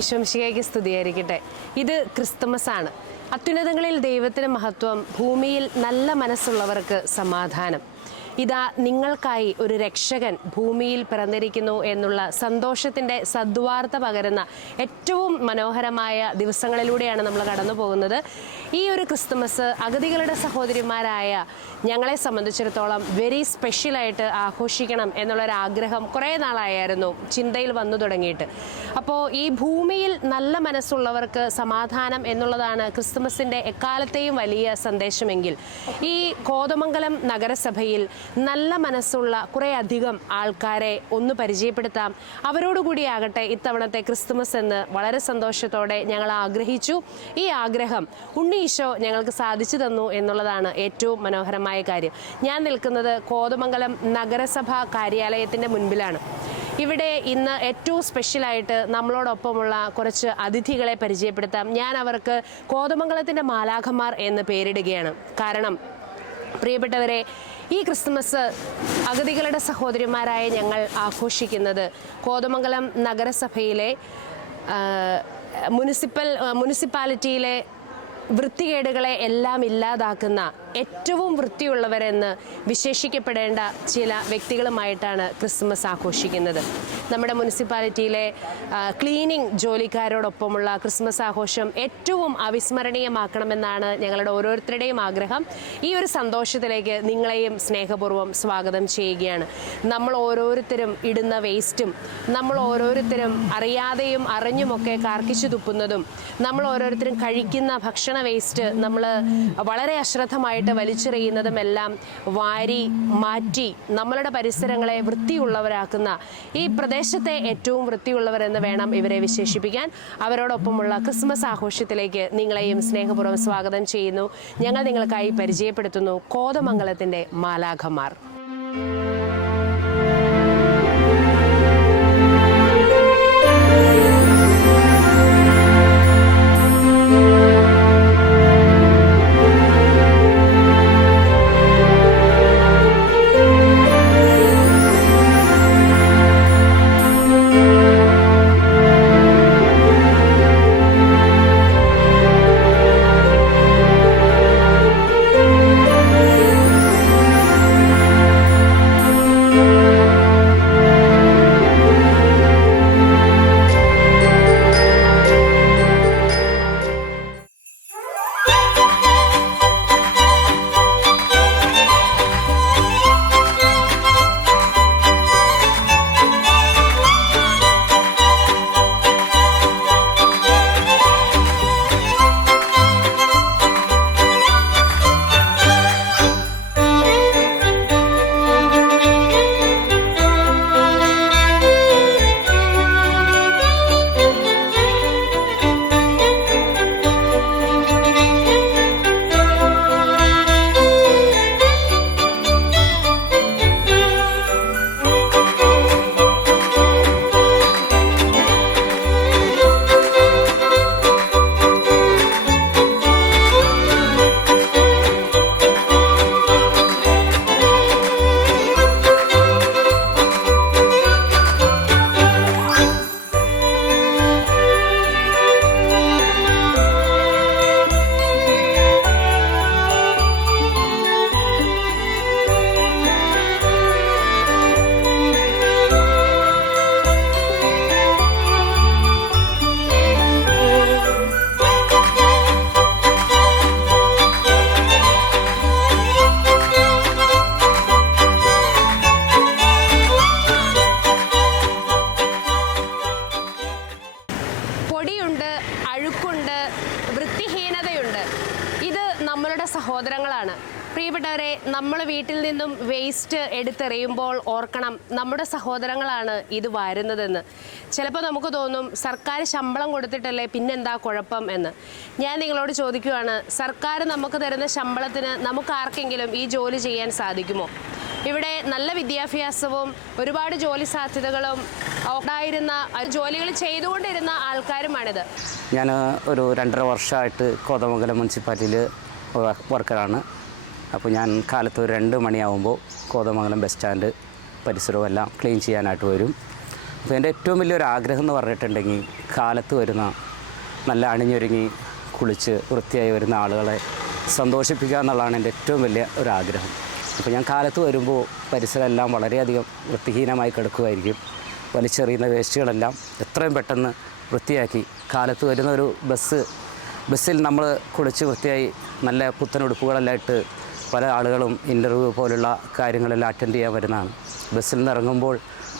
ഈശോമിശിഹായ്ക്ക് സ്തുതിയായിരിക്കട്ടെ. ഇത് ക്രിസ്തുമസ് ആണ്. അത്യുന്നതങ്ങളിൽ ദൈവത്തിന് മഹത്വം, ഭൂമിയിൽ നല്ല മനസ്സുള്ളവർക്ക് സമാധാനം. ഇതാ നിങ്ങൾക്കായി ഒരു രക്ഷകൻ ഭൂമിയിൽ പിറന്നിരിക്കുന്നു എന്നുള്ള സന്തോഷത്തിൻ്റെ സദ്വാർത്ത പകരുന്ന ഏറ്റവും മനോഹരമായ ദിവസങ്ങളിലൂടെയാണ് നമ്മൾ കടന്നു പോകുന്നത്. ഈ ഒരു ക്രിസ്തുമസ് അഗതികളുടെ സഹോദരിമാരായ ഞങ്ങളെ സംബന്ധിച്ചിടത്തോളം വെരി സ്പെഷ്യലായിട്ട് ആഘോഷിക്കണം എന്നുള്ളൊരാഗ്രഹം കുറേ നാളായിരുന്നു ചിന്തയിൽ വന്നു തുടങ്ങിയിട്ട്. അപ്പോൾ ഈ ഭൂമിയിൽ നല്ല മനസ്സുള്ളവർക്ക് സമാധാനം എന്നുള്ളതാണ് ക്രിസ്തുമസിൻ്റെ എക്കാലത്തെയും വലിയ സന്ദേശമെങ്കിൽ, ഈ കോതമംഗലം നഗരസഭയിൽ നല്ല മനസ്സുള്ള കുറേ അധികം ആൾക്കാരെ ഒന്ന് പരിചയപ്പെടുത്താം. അവരോടുകൂടിയാകട്ടെ ഇത്തവണത്തെ ക്രിസ്തുമസ് എന്ന് വളരെ സന്തോഷത്തോടെ ഞങ്ങൾ ആഗ്രഹിച്ചു. ഈ ആഗ്രഹം ഉണ്ണി ഈശോ ഞങ്ങൾക്ക് സാധിച്ചു തന്നു എന്നുള്ളതാണ് ഏറ്റവും മനോഹരമായ കാര്യം. ഞാൻ നിൽക്കുന്നത് കോതമംഗലം നഗരസഭാ കാര്യാലയത്തിൻ്റെ മുൻപിലാണ്. ഇവിടെ ഇന്ന് ഏറ്റവും സ്പെഷ്യലായിട്ട് നമ്മളോടൊപ്പമുള്ള കുറച്ച് അതിഥികളെ പരിചയപ്പെടുത്താം. ഞാൻ അവർക്ക് കോതമംഗലത്തിൻ്റെ മാലാഖമാർ എന്ന് പേരിടുകയാണ്. കാരണം പ്രിയപ്പെട്ടവരെ, ഈ ക്രിസ്തുമസ് അഗതികളുടെ സഹോദരിമാരായ ഞങ്ങൾ ആഘോഷിക്കുന്നത് കോതമംഗലം നഗരസഭയിലെ മുനിസിപ്പാലിറ്റിയിലെ വൃത്തികേടുകളെ എല്ലാം ഇല്ലാതാക്കുന്ന ഏറ്റവും വൃത്തിയുള്ളവരെന്ന് വിശേഷിക്കപ്പെടേണ്ട ചില വ്യക്തികളുമായിട്ടാണ് ക്രിസ്മസ് ആഘോഷിക്കുന്നത്. നമ്മുടെ മുനിസിപ്പാലിറ്റിയിലെ ക്ലീനിങ് ജോലിക്കാരോടൊപ്പമുള്ള ക്രിസ്മസ് ആഘോഷം ഏറ്റവും അവിസ്മരണീയമാക്കണമെന്നാണ് ഞങ്ങളുടെ ഓരോരുത്തരുടെയും ആഗ്രഹം. ഈ ഒരു സന്തോഷത്തിലേക്ക് നിങ്ങളെയും സ്നേഹപൂർവ്വം സ്വാഗതം ചെയ്യുകയാണ്. നമ്മൾ ഓരോരുത്തരും ഇടുന്ന വേസ്റ്റും, നമ്മൾ ഓരോരുത്തരും അറിയാതെയും അറിഞ്ഞുമൊക്കെ കാർക്കിച്ചു തുപ്പുന്നതും, നമ്മൾ ഓരോരുത്തരും കഴിക്കുന്ന ഭക്ഷണ വേസ്റ്റ് നമ്മൾ വളരെ അശ്രദ്ധമായിട്ട് വലിച്ചെറിയുന്നതുമെല്ലാം വാരി മാറ്റി നമ്മളുടെ പരിസരങ്ങളെ വൃത്തിയുള്ളവരാക്കുന്ന ഈ പ്രദേശത്തെ ഏറ്റവും വൃത്തിയുള്ളവരെന്ന് വേണം ഇവരെ വിശേഷിപ്പിക്കാൻ. അവരോടൊപ്പമുള്ള ക്രിസ്മസ് ആഘോഷത്തിലേക്ക് നിങ്ങളെയും സ്നേഹപൂർവ്വം സ്വാഗതം ചെയ്യുന്നു. ഞങ്ങൾ നിങ്ങൾക്കായി പരിചയപ്പെടുത്തുന്നു കോതമംഗലത്തിൻ്റെ മാലാഖമാർ. അഴുക്കുണ്ട്, വൃത്തിഹീനതയുണ്ട്. ഇത് നമ്മളുടെ സഹോദരങ്ങളാണ്. പ്രിയപ്പെട്ടവരെ, നമ്മൾ വീട്ടിൽ നിന്നും വേസ്റ്റ് എടുത്തെറിയുമ്പോൾ ഓർക്കണം, നമ്മുടെ സഹോദരങ്ങളാണ് ഇത് വരുന്നതെന്ന്. ചിലപ്പോൾ നമുക്ക് തോന്നും സർക്കാർ ശമ്പളം കൊടുത്തിട്ടല്ലേ പിന്നെന്താ കുഴപ്പം എന്ന്. ഞാൻ നിങ്ങളോട് ചോദിക്കുകയാണ്, സർക്കാർ നമുക്ക് തരുന്ന ശമ്പളത്തിന് നമുക്ക് ആർക്കെങ്കിലും ഈ ജോലി ചെയ്യാൻ സാധിക്കുമോ? ഇവിടെ നല്ല വിദ്യാഭ്യാസവും ഒരുപാട് ജോലി സാധ്യതകളും ഉണ്ടായിരുന്ന ജോലികൾ ചെയ്തുകൊണ്ടിരുന്ന ആൾക്കാരുമാണിത്. ഞാൻ ഒരു 2.5 വർഷമായിട്ട് കോതമംഗലം മുനിസിപ്പാലിറ്റിയിൽ വർക്കറാണ്. അപ്പോൾ ഞാൻ കാലത്ത് ഒരു 2 മണിയാകുമ്പോൾ കോതമംഗലം ബസ് സ്റ്റാൻഡ് പരിസരവും എല്ലാം ക്ലീൻ ചെയ്യാനായിട്ട് വരും. അപ്പോൾ എൻ്റെ ഏറ്റവും വലിയൊരു ആഗ്രഹം എന്ന് പറഞ്ഞിട്ടുണ്ടെങ്കിൽ കാലത്ത് വരുന്ന നല്ല അണിഞ്ഞൊരുങ്ങി കുളിച്ച് വൃത്തിയായി വരുന്ന ആളുകളെ സന്തോഷിപ്പിക്കുക എന്നുള്ളതാണ് എൻ്റെ ഏറ്റവും വലിയ ഒരു ആഗ്രഹം. അപ്പോൾ ഞാൻ കാലത്ത് വരുമ്പോൾ പരിസരമെല്ലാം വളരെയധികം വൃത്തിഹീനമായി കിടക്കുമായിരിക്കും. വലിച്ചെറിയുന്ന വേസ്റ്റുകളെല്ലാം എത്രയും പെട്ടെന്ന് വൃത്തിയാക്കി കാലത്ത് വരുന്ന ഒരു ബസ്സിൽ നമ്മൾ കുളിച്ച് വൃത്തിയായി നല്ല പുത്തൻ ഉടുപ്പുകളെല്ലാം ഇട്ട് പല ആളുകളും ഇൻ്റർവ്യൂ പോലുള്ള കാര്യങ്ങളെല്ലാം അറ്റൻഡ് ചെയ്യാൻ വരുന്നതാണ്. ബസ്സിൽ നിന്ന് ഇറങ്ങുമ്പോൾ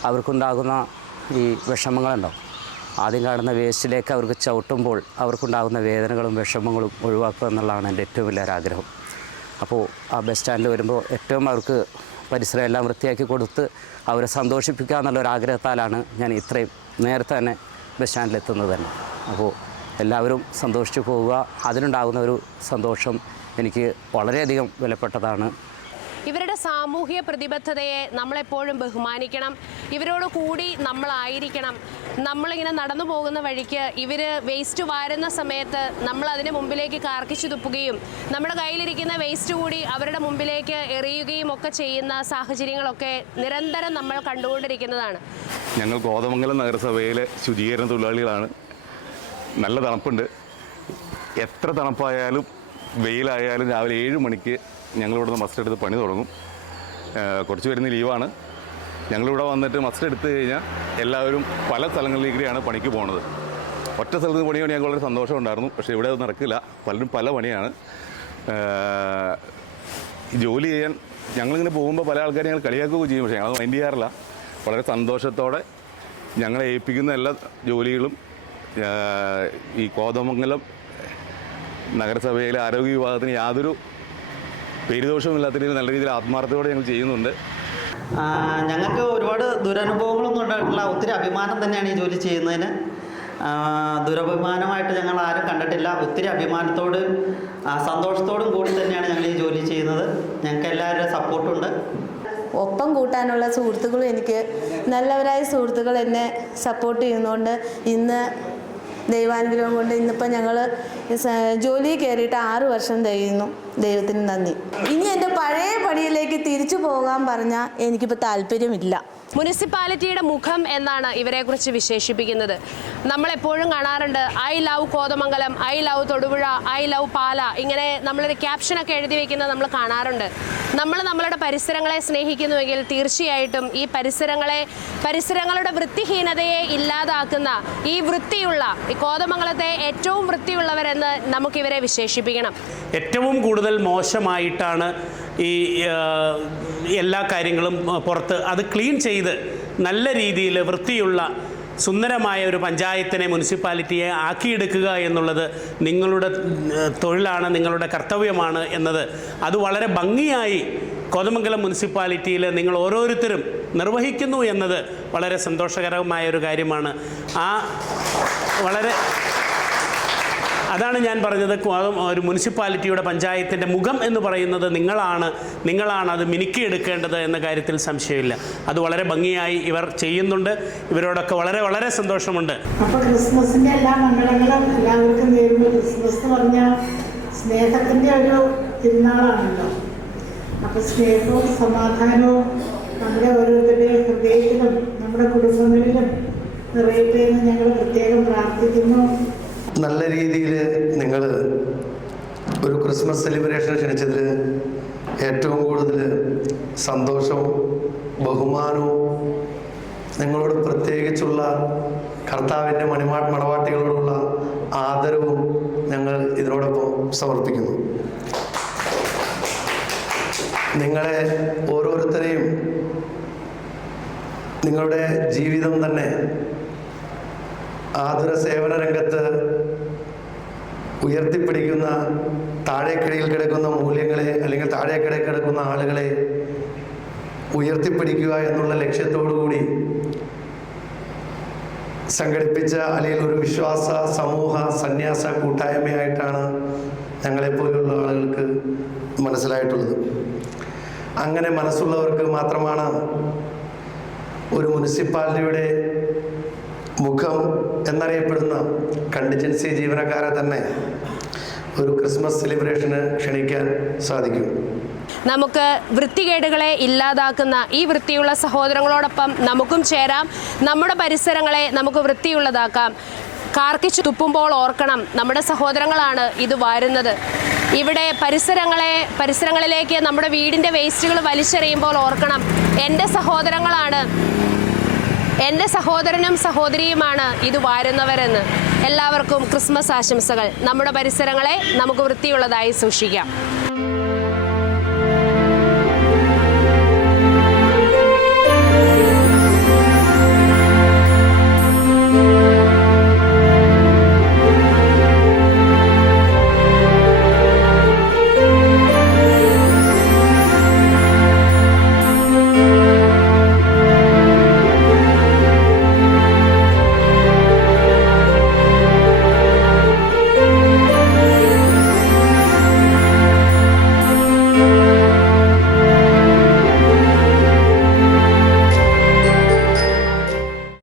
അവർക്കുണ്ടാകുന്ന ഈ വിഷമങ്ങളുണ്ടാവും. ആദ്യം കാണുന്ന വേസ്റ്റിലേക്ക് അവർക്ക് ചവിട്ടുമ്പോൾ അവർക്കുണ്ടാകുന്ന വേദനകളും വിഷമങ്ങളും ഒഴിവാക്കുക എന്നുള്ളതാണ് എൻ്റെ ഏറ്റവും വലിയൊരാഗ്രഹം. അപ്പോൾ ആ ബസ് സ്റ്റാൻഡിൽ വരുമ്പോൾ ഏറ്റവും അവർക്ക് പരിസരം എല്ലാം വൃത്തിയാക്കി കൊടുത്ത് അവരെ സന്തോഷിപ്പിക്കുക എന്നുള്ളൊരാഗ്രഹത്താലാണ് ഞാൻ ഇത്രയും നേരത്തെ തന്നെ ബസ് സ്റ്റാൻഡിലെത്തുന്നത് തന്നെ. അപ്പോൾ എല്ലാവരും സന്തോഷിച്ചു പോവുക, അതിനുണ്ടാകുന്ന ഒരു സന്തോഷം എനിക്ക് വളരെയധികം വിലപ്പെട്ടതാണ്. ഇവരുടെ സാമൂഹിക പ്രതിബദ്ധതയെ നമ്മളെപ്പോഴും ബഹുമാനിക്കണം. ഇവരോട് കൂടി നമ്മളായിരിക്കണം. നമ്മളിങ്ങനെ നടന്നു പോകുന്ന വഴിക്ക് ഇവർ വേസ്റ്റ് വാരുന്ന സമയത്ത് നമ്മൾ അതിന് മുമ്പിലേക്ക് കാർക്കിച്ചു തുപ്പുകയും നമ്മുടെ കയ്യിലിരിക്കുന്ന വേസ്റ്റ് കൂടി അവരുടെ മുമ്പിലേക്ക് എറിയുകയും ഒക്കെ ചെയ്യുന്ന സാഹചര്യങ്ങളൊക്കെ നിരന്തരം നമ്മൾ കണ്ടുകൊണ്ടിരിക്കുന്നതാണ്. ഞങ്ങൾ കോതമംഗലം നഗരസഭയിലെ ശുചീകരണ തൊഴിലാളികളാണ്. നല്ല തണുപ്പുണ്ട്. എത്ര തണുപ്പായാലും വെയിലായാലും രാവിലെ 7 മണിക്ക് ഞങ്ങളിവിടെ നിന്ന് മസ്റ്റ് എടുത്ത് പണി തുടങ്ങും. കുറച്ച് പേരുന്ന ലീവാണ്. ഞങ്ങളിവിടെ വന്നിട്ട് മസ്റ്റ് എടുത്ത് കഴിഞ്ഞാൽ എല്ലാവരും പല സ്ഥലങ്ങളിലേക്കാണ് പണിക്ക് പോകുന്നത്. ഒറ്റ സ്ഥലത്ത് പണി ഞങ്ങൾക്ക് വളരെ സന്തോഷം ഉണ്ടായിരുന്നു. പക്ഷേ ഇവിടെ അത് നടക്കില്ല. പലരും പല പണിയാണ്. ജോലി ചെയ്യാൻ ഞങ്ങളിങ്ങനെ പോകുമ്പോൾ പല ആൾക്കാരും ഞങ്ങൾ കളിയാക്കുകയും ചെയ്യും. പക്ഷേ ഞങ്ങളത് മൈൻഡ് ചെയ്യാറില്ല. വളരെ സന്തോഷത്തോടെ ഞങ്ങളെ ഏൽപ്പിക്കുന്ന എല്ലാ ജോലികളും ഈ കോതമംഗലം നഗരസഭയിലെ ആരോഗ്യ വിഭാഗത്തിന് യാതൊരു പേരുദോഷമില്ലാത്ത രീതിയിൽ നല്ല രീതിയിൽ ആത്മാർത്ഥതയോടെ ഞങ്ങൾ ചെയ്യുന്നുണ്ട്. ഞങ്ങൾക്ക് ഒരുപാട് ദുരനുഭവങ്ങളൊന്നും ഉണ്ടായിട്ടില്ല. ഒത്തിരി അഭിമാനം തന്നെയാണ് ഈ ജോലി ചെയ്യുന്നതിന്. ദുരഭിമാനമായിട്ട് ഞങ്ങൾ ആരും കണ്ടിട്ടില്ല. ഒത്തിരി അഭിമാനത്തോടും സന്തോഷത്തോടും കൂടി തന്നെയാണ് ഞങ്ങൾ ഈ ജോലി ചെയ്യുന്നത്. ഞങ്ങൾക്ക് എല്ലാവരുടെയും സപ്പോർട്ടുണ്ട്. ഒപ്പം കൂട്ടാനുള്ള സുഹൃത്തുക്കളും എനിക്ക് നല്ലവരായ സുഹൃത്തുക്കൾ എന്നെ സപ്പോർട്ട് ചെയ്യുന്നതുകൊണ്ട് ഇന്ന് ദൈവാനുഗ്രഹം കൊണ്ട് ഇന്നിപ്പോൾ ഞങ്ങൾ ജോലി കയറിയിട്ട് 6 വർഷം കഴിയുന്നു. ദൈവത്തിന് നന്ദി. ഇനി എൻ്റെ പഴയ പണിയിലേക്ക് തിരിച്ചു പോകാൻ പറഞ്ഞാൽ എനിക്കിപ്പോൾ താല്പര്യമില്ല. മുനിസിപ്പാലിറ്റിയുടെ മുഖം എന്നാണ് ഇവരെക്കുറിച്ച് വിശേഷിപ്പിക്കുന്നത്. നമ്മളെപ്പോഴും കാണാറുണ്ട് I love Kothamangalam, I love Thodupuzha, I love Pala, ഇങ്ങനെ നമ്മളൊരു ക്യാപ്ഷനൊക്കെ എഴുതി വയ്ക്കുന്നത് നമ്മൾ കാണാറുണ്ട്. നമ്മൾ നമ്മളുടെ പരിസരങ്ങളെ സ്നേഹിക്കുന്നുവെങ്കിൽ തീർച്ചയായിട്ടും ഈ പരിസരങ്ങളുടെ വൃത്തിഹീനതയെ ഇല്ലാതാക്കുന്ന ഈ വൃത്തിയുള്ള ഈ കോതമംഗലത്തെ ഏറ്റവും വൃത്തിയുള്ളവരെന്ന് നമുക്കിവരെ വിശേഷിപ്പിക്കണം. ഏറ്റവും കൂടുതൽ മോശമായിട്ടാണ് ഈ എല്ലാ കാര്യങ്ങളും പുറത്ത് അത് ക്ലീൻ ചെയ്ത് നല്ല രീതിയിൽ വൃത്തിയുള്ള സുന്ദരമായ ഒരു പഞ്ചായത്തിനെ, മുനിസിപ്പാലിറ്റിയെ ആക്കിയെടുക്കുക എന്നുള്ളത് നിങ്ങളുടെ തൊഴിലാണ്, നിങ്ങളുടെ കർത്തവ്യമാണ് എന്നത് അത് വളരെ ഭംഗിയായി കോതമംഗലം മുനിസിപ്പാലിറ്റിയിൽ നിങ്ങൾ ഓരോരുത്തരും നിർവഹിക്കുന്നു എന്നത് വളരെ സന്തോഷകരമായ ഒരു കാര്യമാണ്. അതാണ് ഞാൻ പറഞ്ഞത്. ഒരു മുനിസിപ്പാലിറ്റിയുടെ പഞ്ചായത്തിൻ്റെ മുഖം എന്ന് പറയുന്നത് നിങ്ങളാണ് അത് മിനുക്കിയെടുക്കേണ്ടത് എന്ന കാര്യത്തിൽ സംശയമില്ല. അത് വളരെ ഭംഗിയായി ഇവർ ചെയ്യുന്നുണ്ട്. ഇവരോടൊക്കെ വളരെ വളരെ സന്തോഷമുണ്ട്. അപ്പോൾ ക്രിസ്മസിൻ്റെ എല്ലാ മംഗളങ്ങളും എല്ലാവർക്കും നേരുന്നു. ക്രിസ്മസ് എന്ന് പറഞ്ഞാൽ സ്നേഹത്തിൻ്റെ ഒരു തിരുനാളാണല്ലോ. അപ്പോൾ സ്നേഹവും സമാധാനവും നമ്മുടെ ഓരോരുത്തരുടെയും ഹൃദയത്തിലും നമ്മുടെ കുടുംബങ്ങളിലും നിറയട്ടെ എന്ന് ഞങ്ങൾ പ്രത്യേകം പ്രാർത്ഥിക്കുന്നു. നല്ല രീതിയിൽ നിങ്ങൾ ഒരു ക്രിസ്മസ് സെലിബ്രേഷൻ ക്ഷണിച്ചതിൽ ഏറ്റവും കൂടുതൽ സന്തോഷവും ബഹുമാനവും നിങ്ങളോട് പ്രത്യേകിച്ചുള്ള കർത്താവിൻ്റെ മണവാട്ടികളോടുള്ള ആദരവും ഞങ്ങൾ ഇതിനോടൊപ്പം സമർപ്പിക്കുന്നു. നിങ്ങളെ ഓരോരുത്തരെയും നിങ്ങളുടെ ജീവിതം തന്നെ ആതുര സേവന രംഗത്ത് ഉയർത്തിപ്പിടിക്കുന്ന താഴേക്കിടയിൽ കിടക്കുന്ന മൂല്യങ്ങളെ അല്ലെങ്കിൽ താഴേക്കിടയിൽ കിടക്കുന്ന ആളുകളെ ഉയർത്തിപ്പിടിക്കുക എന്നുള്ള ലക്ഷ്യത്തോടു കൂടി സംഘടിപ്പിച്ച അല്ലെങ്കിൽ ഒരു വിശ്വാസ സമൂഹ സന്യാസ കൂട്ടായ്മയായിട്ടാണ് ഞങ്ങളെപ്പോലുള്ള ആളുകൾക്ക് മനസ്സിലായിട്ടുള്ളത്. അങ്ങനെ മനസ്സുള്ളവർക്ക് മാത്രമാണ് ഒരു മുനിസിപ്പാലിറ്റിയുടെ മുഖം എന്നറിയപ്പെടുന്ന കണ്ടിജൻസി ജീവനക്കാരെ തന്നെ ഒരു ക്രിസ്മസ് സെലിബ്രേഷന് ക്ഷണിക്കാൻ സാധിക്കും. നമുക്ക് വൃത്തികേടുകളെ ഇല്ലാതാക്കുന്ന ഈ വൃത്തിയുള്ള സഹോദരങ്ങളോടൊപ്പം നമുക്കും ചേരാം. നമ്മുടെ പരിസരങ്ങളെ നമുക്ക് വൃത്തിയുള്ളതാക്കാം. കാർക്കിച്ച് തുപ്പുമ്പോൾ ഓർക്കണം, നമ്മുടെ സഹോദരങ്ങളാണ് ഇത് വാരുന്നത്. ഇവിടെ പരിസരങ്ങളിലേക്ക് നമ്മുടെ വീടിൻ്റെ വേസ്റ്റുകൾ വലിച്ചെറിയുമ്പോൾ ഓർക്കണം, എൻ്റെ സഹോദരങ്ങളാണ്, എൻ്റെ സഹോദരനും സഹോദരിയുമാണ് ഇത് വാരുന്നവരെന്ന്. എല്ലാവർക്കും ക്രിസ്മസ് ആശംസകൾ. നമ്മുടെ പരിസരങ്ങളെ നമുക്ക് വൃത്തിയുള്ളതായി സൂക്ഷിക്കാം.